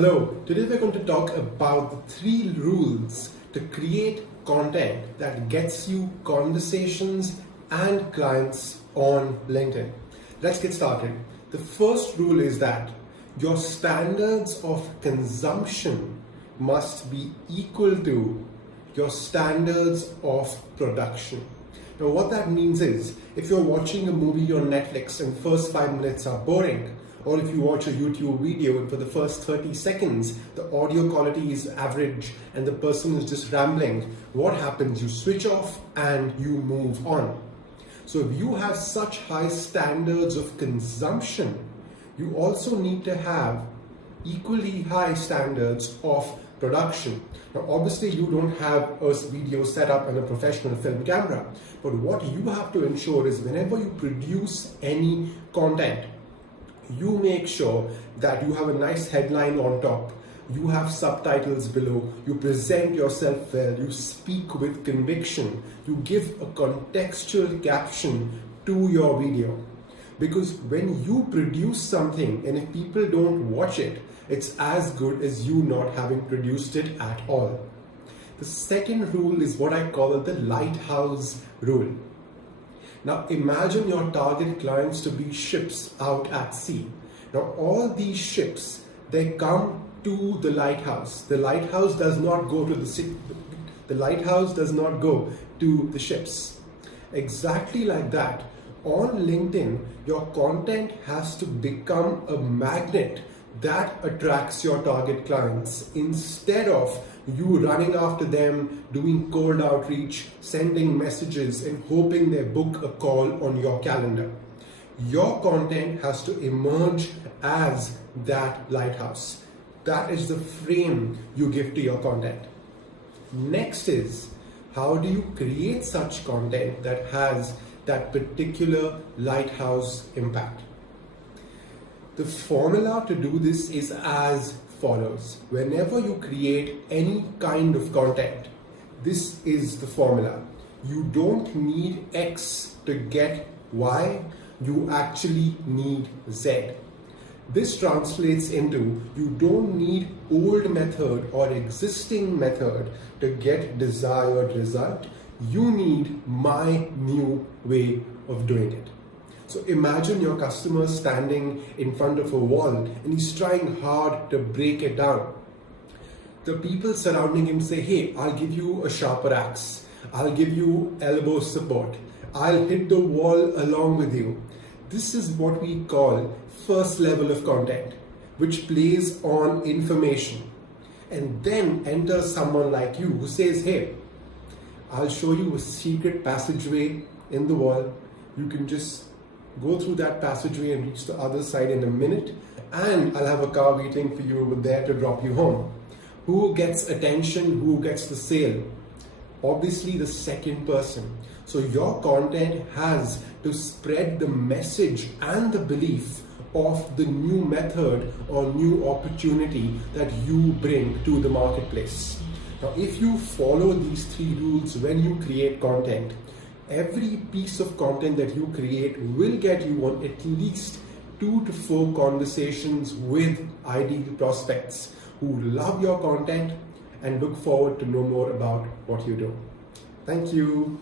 Hello, today we're going to talk about the 3 rules to create content that gets you conversations and clients on LinkedIn. Let's get started. The first rule is that your standards of consumption must be equal to your standards of production. Now what that means is, if you're watching a movie on Netflix and the first 5 minutes are boring, or if you watch a YouTube video and for the first 30 seconds, the audio quality is average and the person is just rambling, what happens? You switch off and you move on. So if you have such high standards of consumption, you also need to have equally high standards of production. Now obviously you don't have a video set up on a professional film camera, but what you have to ensure is whenever you produce any content, you make sure that you have a nice headline on top, you have subtitles below, you present yourself well, you speak with conviction, you give a contextual caption to your video. Because when you produce something and if people don't watch it, it's as good as you not having produced it at all. The second rule is what I call the lighthouse rule. Now imagine your target clients to be ships out at sea. Now all these ships, they come to the lighthouse. The lighthouse does not go to the city. The lighthouse does not go to the ships. Exactly like that, on LinkedIn, your content has to become a magnet that attracts your target clients instead of you running after them, doing cold outreach, sending messages and hoping they book a call on your calendar. Your content has to emerge as that lighthouse. That is the frame you give to your content. Next is, how do you create such content that has that particular lighthouse impact? The formula to do this is as follows. Whenever you create any kind of content, this is the formula. You don't need X to get Y, you actually need Z. This translates into you don't need old method or existing method to get desired result. You need my new way of doing it. So imagine your customer standing in front of a wall and he's trying hard to break it down. The people surrounding him say, hey, I'll give you a sharper axe. I'll give you elbow support. I'll hit the wall along with you. This is what we call first level of content, which plays on information. And then enters someone like you who says, hey, I'll show you a secret passageway in the wall. You can just go through that passageway and reach the other side in a minute, and I'll have a car waiting for you over there to drop you home. Who gets attention? Who gets the sale? Obviously the second person. So your content has to spread the message and the belief of the new method or new opportunity that you bring to the marketplace. Now, if you follow these 3 rules when you create content, every piece of content that you create will get you on at least 2 to 4 conversations with ideal prospects who love your content and look forward to know more about what you do. Thank you.